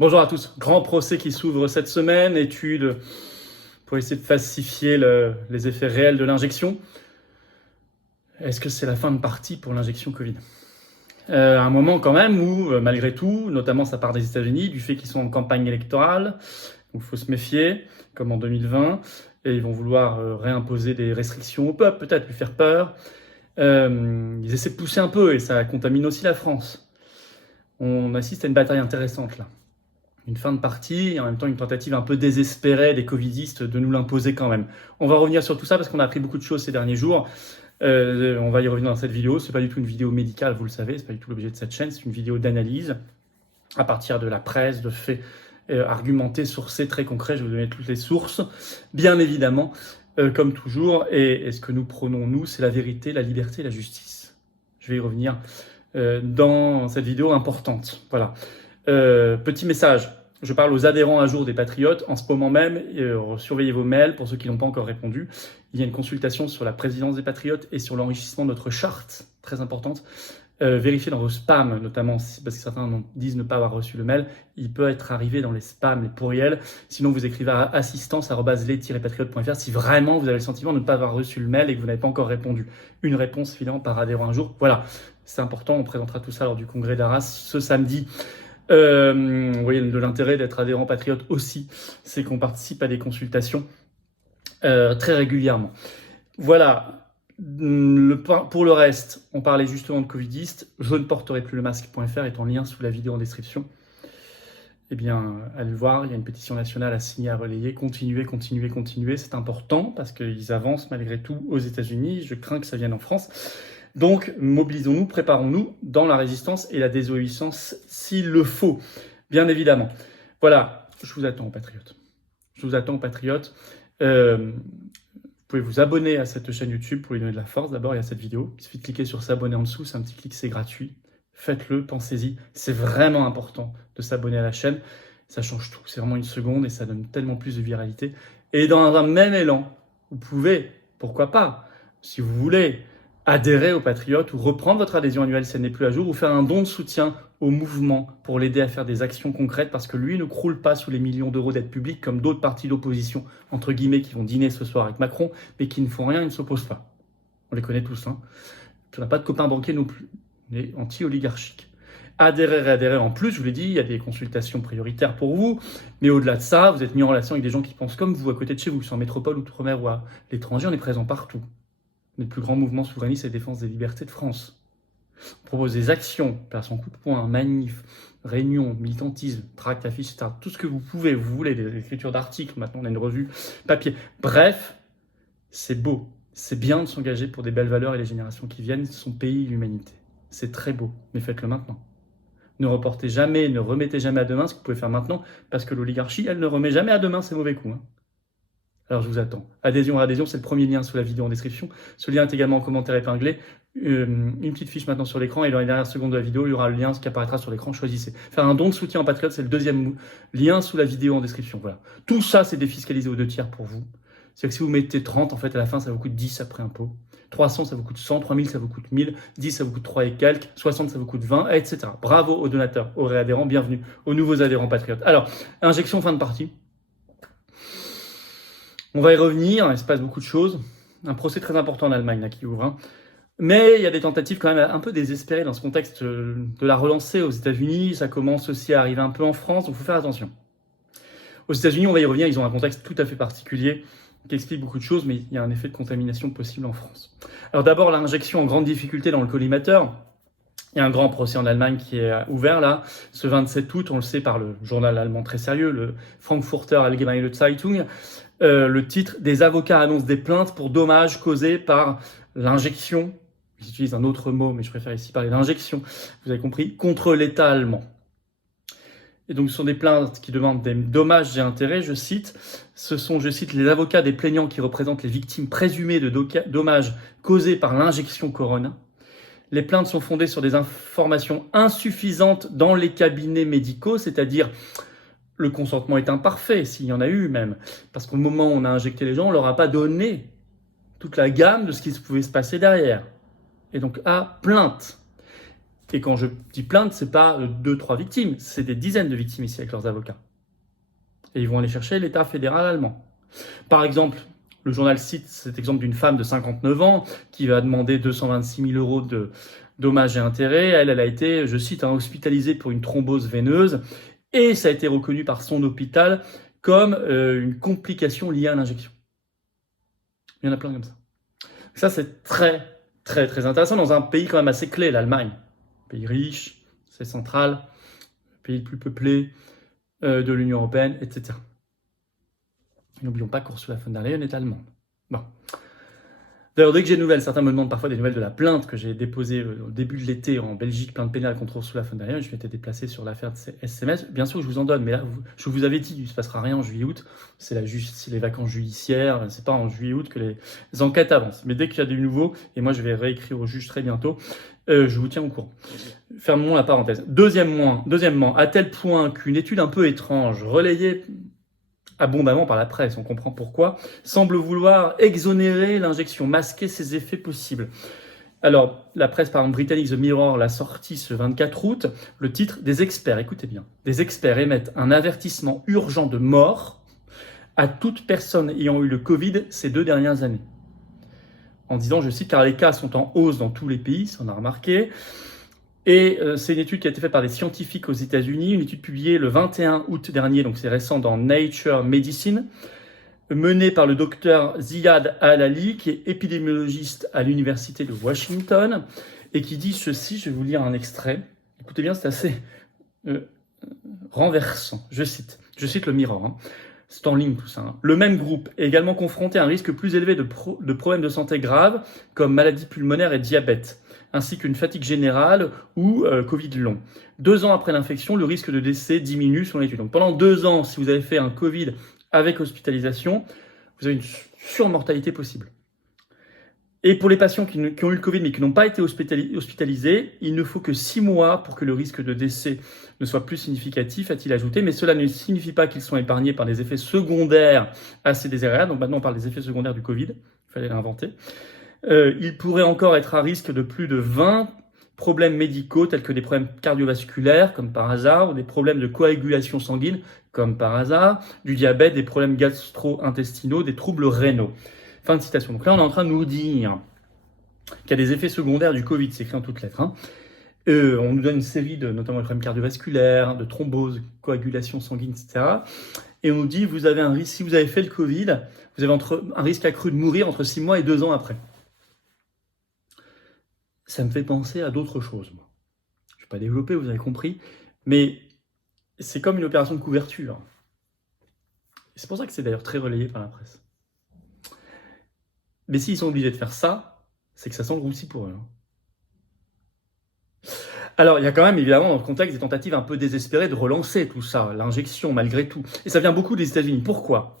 Bonjour à tous. Grand procès qui s'ouvre cette semaine, étude pour essayer de falsifier les effets réels de l'injection. Est-ce que c'est la fin de partie pour l'injection Covid ? Un moment quand même où, malgré tout, notamment ça part des États-Unis, du fait qu'ils sont en campagne électorale, où il faut se méfier, comme en 2020, et ils vont vouloir réimposer des restrictions au peuple, peut-être lui faire peur. Ils essaient de pousser un peu, et ça contamine aussi la France. On assiste à une bataille intéressante là. Une fin de partie et en même temps une tentative un peu désespérée des covidistes de nous l'imposer quand même. On va revenir sur tout ça parce qu'on a appris beaucoup de choses ces derniers jours. On va y revenir dans cette vidéo. C'est pas du tout une vidéo médicale, vous le savez, c'est pas du tout l'objet de cette chaîne. C'est une vidéo d'analyse à partir de la presse, de faits argumentés, sourcés, très concrets. Je vais vous donner toutes les sources, bien évidemment, comme toujours. Et ce que nous prônons, nous, c'est la vérité, la liberté, la justice. Je vais y revenir dans cette vidéo importante. Voilà. Petit message, je parle aux adhérents à jour des Patriotes. En ce moment même, surveillez vos mails pour ceux qui n'ont pas encore répondu. Il y a une consultation sur la présidence des Patriotes et sur l'enrichissement de notre charte, très importante. Vérifiez dans vos spams, notamment parce que certains disent ne pas avoir reçu le mail. Il peut être arrivé dans les spams, les pourriels. Sinon, vous écrivez à assistance@les-patriotes.fr si vraiment vous avez le sentiment de ne pas avoir reçu le mail et que vous n'avez pas encore répondu. Une réponse finalement par adhérent un jour. Voilà, c'est important. On présentera tout ça lors du congrès d'Arras ce samedi. Vous voyez, de l'intérêt d'être adhérent patriote aussi, c'est qu'on participe à des consultations très régulièrement. Voilà. Pour le reste, on parlait justement de covidistes. Je ne porterai plus le masque.fr est en lien sous la vidéo en description. Eh bien, allez le voir, il y a une pétition nationale à signer, à relayer. Continuez, c'est important parce qu'ils avancent malgré tout aux États-Unis. Je crains que ça vienne en France. Donc, mobilisons-nous, préparons-nous dans la résistance et la désobéissance s'il le faut, bien évidemment. Voilà, je vous attends, patriotes. Vous pouvez vous abonner à cette chaîne YouTube pour lui donner de la force d'abord et à cette vidéo. Il suffit de cliquer sur s'abonner en dessous, c'est un petit clic, c'est gratuit. Faites-le, pensez-y. C'est vraiment important de s'abonner à la chaîne. Ça change tout, c'est vraiment une seconde et ça donne tellement plus de viralité. Et dans un même élan, vous pouvez, pourquoi pas, si vous voulez, adhérer aux Patriotes ou reprendre votre adhésion annuelle si elle n'est plus à jour ou faire un don de soutien au mouvement pour l'aider à faire des actions concrètes parce que lui ne croule pas sous les millions d'euros d'aide publique comme d'autres partis d'opposition, entre guillemets, qui vont dîner ce soir avec Macron, mais qui ne font rien, ils ne s'opposent pas. On les connaît tous. On n'a pas de copains banquiers non plus. On est anti-oligarchique. Adhérer en plus, je vous l'ai dit, il y a des consultations prioritaires pour vous, mais au-delà de ça, vous êtes mis en relation avec des gens qui pensent comme vous, à côté de chez vous, que ce soit en métropole, outre-mer ou à l'étranger, on est présent partout. On est le plus grand mouvement souverainiste et défense des libertés de France. On propose des actions, opérations coup de poing, manifs, réunions, militantisme, tracts, affiches, etc. Tout ce que vous pouvez, vous voulez, des écritures d'articles, maintenant on a une revue papier. Bref, c'est beau, c'est bien de s'engager pour des belles valeurs et les générations qui viennent, son pays, l'humanité. C'est très beau, mais faites-le maintenant. Ne reportez jamais, ne remettez jamais à demain ce que vous pouvez faire maintenant, parce que l'oligarchie, elle ne remet jamais à demain ses mauvais coups. Alors je vous attends. Adhésion, c'est le premier lien sous la vidéo en description. Ce lien est également en commentaire épinglé. Une petite fiche maintenant sur l'écran et dans les dernières secondes de la vidéo, il y aura le lien qui apparaîtra sur l'écran. Choisissez. Faire un don de soutien en Patriote, c'est le deuxième lien sous la vidéo en description. Voilà. Tout ça, c'est défiscalisé aux 2/3 pour vous. C'est-à-dire que si vous mettez 30, en fait, à la fin, ça vous coûte 10 après impôt. 300, ça vous coûte 100. 3000, ça vous coûte 1000. 10, ça vous coûte 3 et quelques. 60, ça vous coûte 20, etc. Bravo aux donateurs, aux réadhérents. Bienvenue aux nouveaux adhérents Patriotes. Alors, injection fin de partie. On va y revenir, il se passe beaucoup de choses. Un procès très important en Allemagne là, qui ouvre. Mais il y a des tentatives quand même un peu désespérées dans ce contexte de la relancer aux États-Unis. Ça commence aussi à arriver un peu en France, donc il faut faire attention. Aux États-Unis, on va y revenir, ils ont un contexte tout à fait particulier qui explique beaucoup de choses, mais il y a un effet de contamination possible en France. Alors d'abord, l'injection en grande difficulté dans le collimateur. Il y a un grand procès en Allemagne qui est ouvert là, ce 27 août, on le sait par le journal allemand très sérieux, le Frankfurter Allgemeine Zeitung. Le titre « Des avocats annoncent des plaintes pour dommages causés par l'injection », j'utilise un autre mot, mais je préfère ici parler d'injection, vous avez compris, contre l'État allemand. Et donc ce sont des plaintes qui demandent des dommages et intérêts, je cite. Ce sont, je cite, les avocats des plaignants qui représentent les victimes présumées de dommages causés par l'injection Corona. Les plaintes sont fondées sur des informations insuffisantes dans les cabinets médicaux, c'est-à-dire le consentement est imparfait, s'il y en a eu même, parce qu'au moment où on a injecté les gens, on ne leur a pas donné toute la gamme de ce qui pouvait se passer derrière. Et donc, à plainte. Et quand je dis plainte, c'est pas 2-3 victimes, c'est des dizaines de victimes ici avec leurs avocats. Et ils vont aller chercher l'État fédéral allemand. Par exemple, le journal cite cet exemple d'une femme de 59 ans qui va demander 226 000 euros de dommages et intérêts. Elle a été, je cite, hospitalisée pour une thrombose veineuse et ça a été reconnu par son hôpital comme une complication liée à l'injection. Il y en a plein comme ça. Ça, c'est très, très, très intéressant dans un pays quand même assez clé, l'Allemagne. Pays riche, c'est central, pays le plus peuplé de l'Union européenne, etc. N'oublions pas qu'Ursula von der Leyen est allemande. Bon. D'ailleurs, dès que j'ai des nouvelles, certains me demandent parfois des nouvelles de la plainte que j'ai déposée au début de l'été en Belgique, plainte pénale contre Ursula von der Leyen. Je m'étais déplacé sur l'affaire de ces SMS. Bien sûr, je vous en donne, mais là, je vous avais dit, il ne se passera rien en juillet-août. C'est les vacances judiciaires, c'est pas en juillet-août que les enquêtes avancent. Mais dès qu'il y a des nouveaux, et moi je vais réécrire au juge très bientôt, je vous tiens au courant. Fermons la parenthèse. Deuxièmement, à tel point qu'une étude un peu étrange, relayée abondamment par la presse, on comprend pourquoi, semble vouloir exonérer l'injection, masquer ses effets possibles. Alors, la presse, par exemple, britannique The Mirror l'a sorti ce 24 août, le titre « Des experts », écoutez bien, « Des experts émettent un avertissement urgent de mort à toute personne ayant eu le Covid ces 2 dernières années. » En disant, je cite, « car les cas sont en hausse dans tous les pays », ça on a remarqué. Et c'est une étude qui a été faite par des scientifiques aux États-Unis, une étude publiée le 21 août dernier, donc c'est récent, dans Nature Medicine, menée par le docteur Ziad Al-Ali, qui est épidémiologiste à l'université de Washington, et qui dit ceci, je vais vous lire un extrait. Écoutez bien, c'est assez renversant. Je cite le Mirror, hein. C'est en ligne tout ça. Hein. Le même groupe est également confronté à un risque plus élevé de problèmes de santé graves, comme maladies pulmonaires et diabète, ainsi qu'une fatigue générale ou Covid long. 2 ans après l'infection, le risque de décès diminue selon l'étude. Donc pendant 2 ans, si vous avez fait un Covid avec hospitalisation, vous avez une surmortalité possible. Et pour les patients qui ont eu le Covid mais qui n'ont pas été hospitalisés, il ne faut que 6 mois pour que le risque de décès ne soit plus significatif, a-t-il ajouté. Mais cela ne signifie pas qu'ils sont épargnés par des effets secondaires assez désagréables. Donc maintenant, on parle des effets secondaires du Covid. Il fallait l'inventer. Il pourrait encore être à risque de plus de 20 problèmes médicaux tels que des problèmes cardiovasculaires, comme par hasard, ou des problèmes de coagulation sanguine, comme par hasard, du diabète, des problèmes gastro-intestinaux, des troubles rénaux. Fin de citation. Donc là, on est en train de nous dire qu'il y a des effets secondaires du Covid, c'est écrit en toutes lettres. Hein. On nous donne une série de, notamment des problèmes cardiovasculaires, de thrombose, coagulation sanguine, etc. Et on nous dit, vous avez un risque, si vous avez fait le Covid, vous avez un risque accru de mourir entre 6 mois et 2 ans après. Ça me fait penser à d'autres choses, moi. Je ne vais pas développer, vous avez compris, mais c'est comme une opération de couverture. Et c'est pour ça que c'est d'ailleurs très relayé par la presse. Mais s'ils sont obligés de faire ça, c'est que ça sent le roussi pour eux. Alors, il y a quand même, évidemment, dans le contexte, des tentatives un peu désespérées de relancer tout ça, l'injection, malgré tout. Et ça vient beaucoup des États-Unis. Pourquoi ?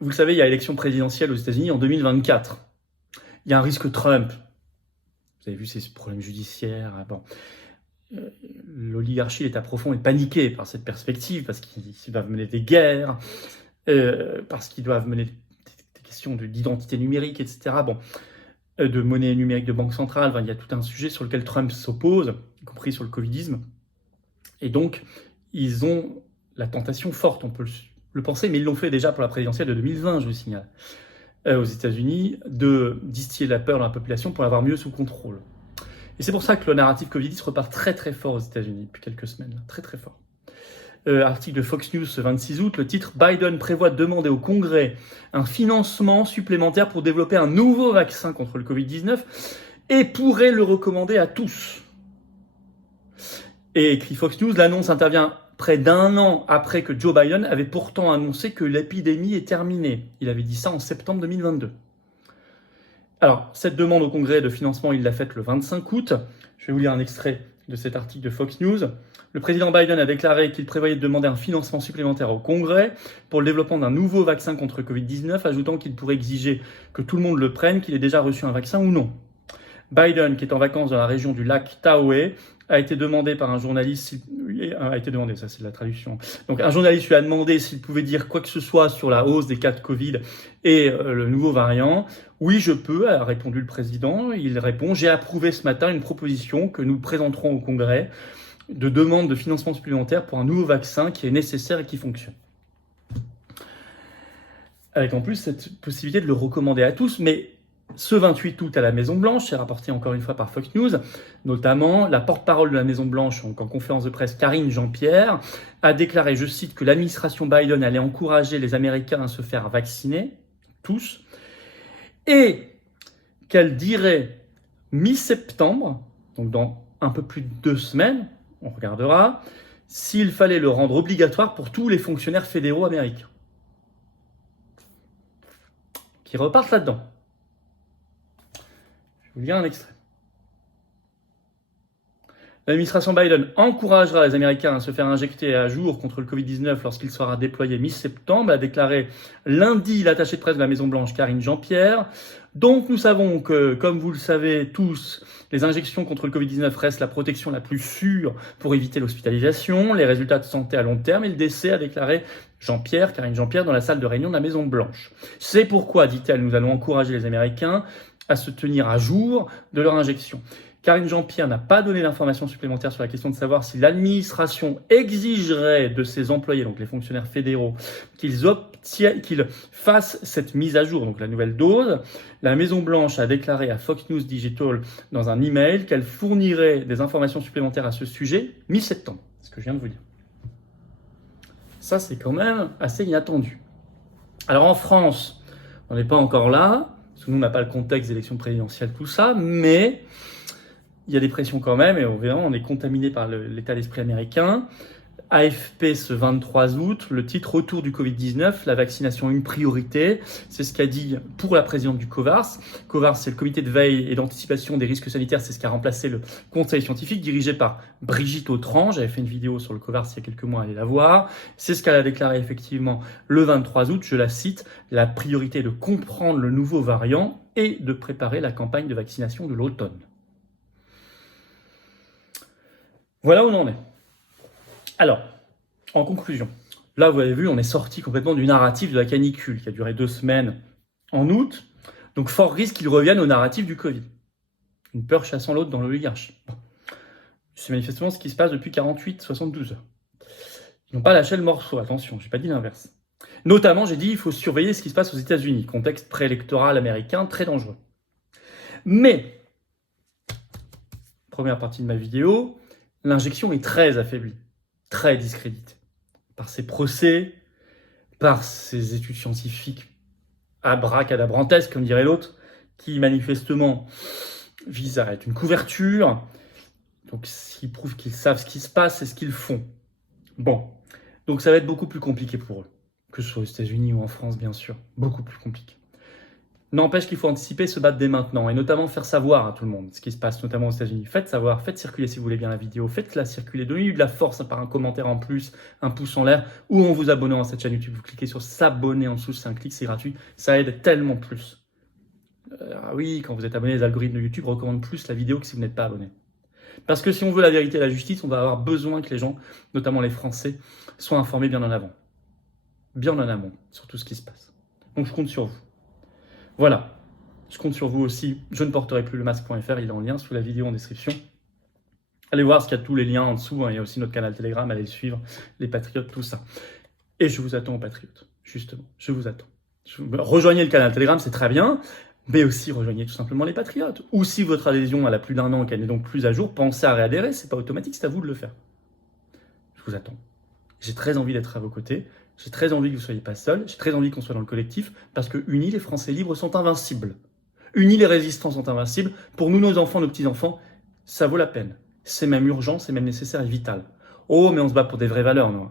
Vous le savez, il y a élection présidentielle aux États-Unis en 2024. Il y a un risque Trump. Vous avez vu ces problèmes judiciaires. Bon. L'oligarchie, l'État profond est paniqué par cette perspective, parce qu'ils doivent mener des guerres, parce qu'ils doivent mener des questions d'identité numérique, etc. Bon, de monnaie numérique de banque centrale. Enfin, il y a tout un sujet sur lequel Trump s'oppose, y compris sur le covidisme. Et donc, ils ont la tentation forte, on peut le penser, mais ils l'ont fait déjà pour la présidentielle de 2020, je vous signale, aux États-Unis, de distiller la peur dans la population pour l'avoir mieux sous contrôle. Et c'est pour ça que le narratif covidiste repart très très fort aux États-Unis depuis quelques semaines, très très fort. Article de Fox News ce 26 août, le titre « Biden prévoit de demander au Congrès un financement supplémentaire pour développer un nouveau vaccin contre le Covid-19 et pourrait le recommander à tous ». Et écrit Fox News, l'annonce intervient près d'1 an après que Joe Biden avait pourtant annoncé que l'épidémie est terminée. Il avait dit ça en septembre 2022. Alors, cette demande au Congrès de financement, il l'a faite le 25 août. Je vais vous lire un extrait de cet article de Fox News. Le président Biden a déclaré qu'il prévoyait de demander un financement supplémentaire au Congrès pour le développement d'un nouveau vaccin contre le Covid-19, ajoutant qu'il pourrait exiger que tout le monde le prenne, qu'il ait déjà reçu un vaccin ou non. Biden, qui est en vacances dans la région du lac Tahoe, a été demandé par un journaliste, a été demandé, ça c'est de la traduction. Donc un journaliste lui a demandé s'il pouvait dire quoi que ce soit sur la hausse des cas de Covid et le nouveau variant. Oui, je peux, a répondu le président. Il répond, j'ai approuvé ce matin une proposition que nous présenterons au Congrès de demande de financement supplémentaire pour un nouveau vaccin qui est nécessaire et qui fonctionne. Avec en plus cette possibilité de le recommander à tous, mais ce 28 août à la Maison-Blanche, c'est rapporté encore une fois par Fox News, notamment la porte-parole de la Maison-Blanche, en conférence de presse, Karine Jean-Pierre, a déclaré, je cite, que l'administration Biden allait encourager les Américains à se faire vacciner, tous, et qu'elle dirait mi-septembre, donc dans un peu plus de 2 semaines, on regardera, s'il fallait le rendre obligatoire pour tous les fonctionnaires fédéraux américains. Qui repartent là-dedans. Je vous lire un extrait. L'administration Biden encouragera les Américains à se faire injecter à jour contre le Covid-19 lorsqu'il sera déployé mi-septembre, a déclaré lundi l'attachée de presse de la Maison-Blanche, Karine Jean-Pierre. Donc nous savons que, comme vous le savez tous, les injections contre le Covid-19 restent la protection la plus sûre pour éviter l'hospitalisation, les résultats de santé à long terme et le décès, a déclaré Karine Jean-Pierre, dans la salle de réunion de la Maison-Blanche. C'est pourquoi, dit-elle, nous allons encourager les Américains à se tenir à jour de leur injection. Karine Jean-Pierre n'a pas donné d'informations supplémentaires sur la question de savoir si l'administration exigerait de ses employés, donc les fonctionnaires fédéraux, qu'ils fassent cette mise à jour, donc la nouvelle dose. La Maison-Blanche a déclaré à Fox News Digital dans un email qu'elle fournirait des informations supplémentaires à ce sujet mi-septembre. C'est ce que je viens de vous dire. Ça, c'est quand même assez inattendu. Alors en France, on n'est pas encore là, parce que nous, on n'a pas le contexte d'élection présidentielle, tout ça, mais il y a des pressions quand même, et on est contaminé par l'état d'esprit américain. AFP ce 23 août, le titre « Retour du Covid-19, la vaccination une priorité ». C'est ce qu'a dit pour la présidente du COVARS. COVARS, c'est le comité de veille et d'anticipation des risques sanitaires. C'est ce qui a remplacé le conseil scientifique dirigé par Brigitte Autran. J'avais fait une vidéo sur le COVARS il y a quelques mois, allez la voir. C'est ce qu'elle a déclaré effectivement le 23 août, je la cite, « La priorité est de comprendre le nouveau variant et de préparer la campagne de vaccination de l'automne ». Voilà où on en est. Alors, en conclusion, là vous avez vu, on est sorti complètement du narratif de la canicule qui a duré 2 semaines en août. Donc fort risque qu'il revienne au narratif du Covid. Une peur chassant l'autre dans l'oligarchie. Bon. C'est manifestement ce qui se passe depuis 48-72 heures. Ils n'ont pas lâché le morceau, attention, j'ai pas dit l'inverse. Notamment, j'ai dit il faut surveiller ce qui se passe aux États-Unis, contexte préélectoral américain très dangereux. Mais, première partie de ma vidéo, l'injection est très affaiblie, très discréditée par ces procès, par ces études scientifiques abracadabrantesques, comme dirait l'autre, qui manifestement visent à être une couverture. Donc, s'ils prouvent qu'ils savent ce qui se passe, c'est ce qu'ils font. Bon, donc ça va être beaucoup plus compliqué pour eux, que ce soit aux États-Unis ou en France, bien sûr, beaucoup plus compliqué. N'empêche qu'il faut anticiper, se battre dès maintenant, et notamment faire savoir à tout le monde ce qui se passe, notamment aux États-Unis. Faites savoir, faites circuler si vous voulez bien la vidéo, faites-la circuler, donnez-lui de la force par un commentaire en plus, un pouce en l'air, ou en vous abonnant à cette chaîne YouTube. Vous cliquez sur s'abonner en dessous, c'est un clic, c'est gratuit, ça aide tellement plus. Oui, quand vous êtes abonné, les algorithmes de YouTube recommandent plus la vidéo que si vous n'êtes pas abonné. Parce que si on veut la vérité et la justice, on va avoir besoin que les gens, notamment les Français, soient informés bien en avant. Bien en amont, sur tout ce qui se passe. Donc je compte sur vous. Voilà, je compte sur vous aussi. Je ne porterai plus le masque.fr, il est en lien sous la vidéo en description. Allez voir, parce qu'il y a tous les liens en dessous. Il y a aussi notre canal Telegram, allez le suivre, les Patriotes, tout ça. Et je vous attends aux Patriotes, justement. Je vous attends. Rejoignez le canal Telegram, c'est très bien, mais aussi rejoignez tout simplement les Patriotes. Ou si votre adhésion a plus d'1 an et qu'elle n'est donc plus à jour, pensez à réadhérer, c'est pas automatique, c'est à vous de le faire. Je vous attends. J'ai très envie d'être à vos côtés. J'ai très envie que vous ne soyez pas seuls, j'ai très envie qu'on soit dans le collectif, parce que unis, les Français libres sont invincibles. Unis, les résistants sont invincibles. Pour nous, nos enfants, nos petits-enfants, ça vaut la peine. C'est même urgent, c'est même nécessaire et vital. Oh, mais on se bat pour des vraies valeurs, nous.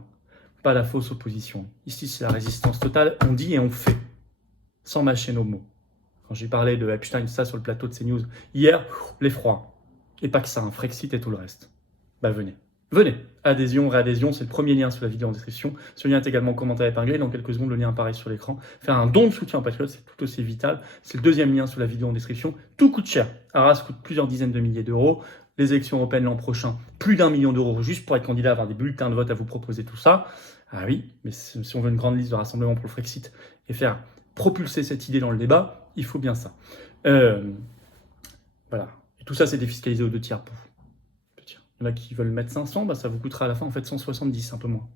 Pas la fausse opposition. Ici, c'est la résistance totale, on dit et on fait. Sans mâcher nos mots. Quand j'ai parlé de Epstein, ça, sur le plateau de CNews, hier, l'effroi. Et pas que ça, un Frexit et tout le reste. Bah, venez. Venez, adhésion, réadhésion, c'est le premier lien sous la vidéo en description. Ce lien est également en commentaire épinglé. Dans quelques secondes, le lien apparaît sur l'écran. Faire un don de soutien aux Patriotes, c'est tout aussi vital. C'est le 2e lien sous la vidéo en description. Tout coûte cher. Arras coûte plusieurs dizaines de milliers d'euros. les élections européennes l'an prochain, plus d'1 million d'euros juste pour être candidat, avoir des bulletins de vote à vous proposer, tout ça. Ah oui, mais si on veut une grande liste de rassemblement pour le Frexit et faire propulser cette idée dans le débat, il faut bien ça. Voilà. Et tout ça, c'est défiscalisé aux 2 tiers pour vous. Il y en a qui veulent mettre 500, bah ça vous coûtera à la fin en fait 170, un peu moins.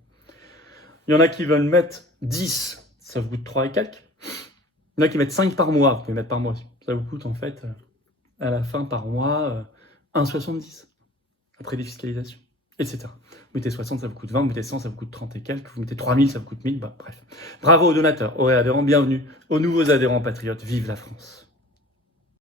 Il y en a qui veulent mettre 10, ça vous coûte 3 et quelques. Il y en a qui mettent 5 par mois, vous pouvez mettre par mois. Ça vous coûte en fait, à la fin par mois, 1,70 après défiscalisation, etc. Vous mettez 60, ça vous coûte 20, vous mettez 100, ça vous coûte 30 et quelques, vous mettez 3000, ça vous coûte 1000, bah bref. Bravo aux donateurs, aux adhérents, bienvenue aux nouveaux adhérents patriotes, vive la France.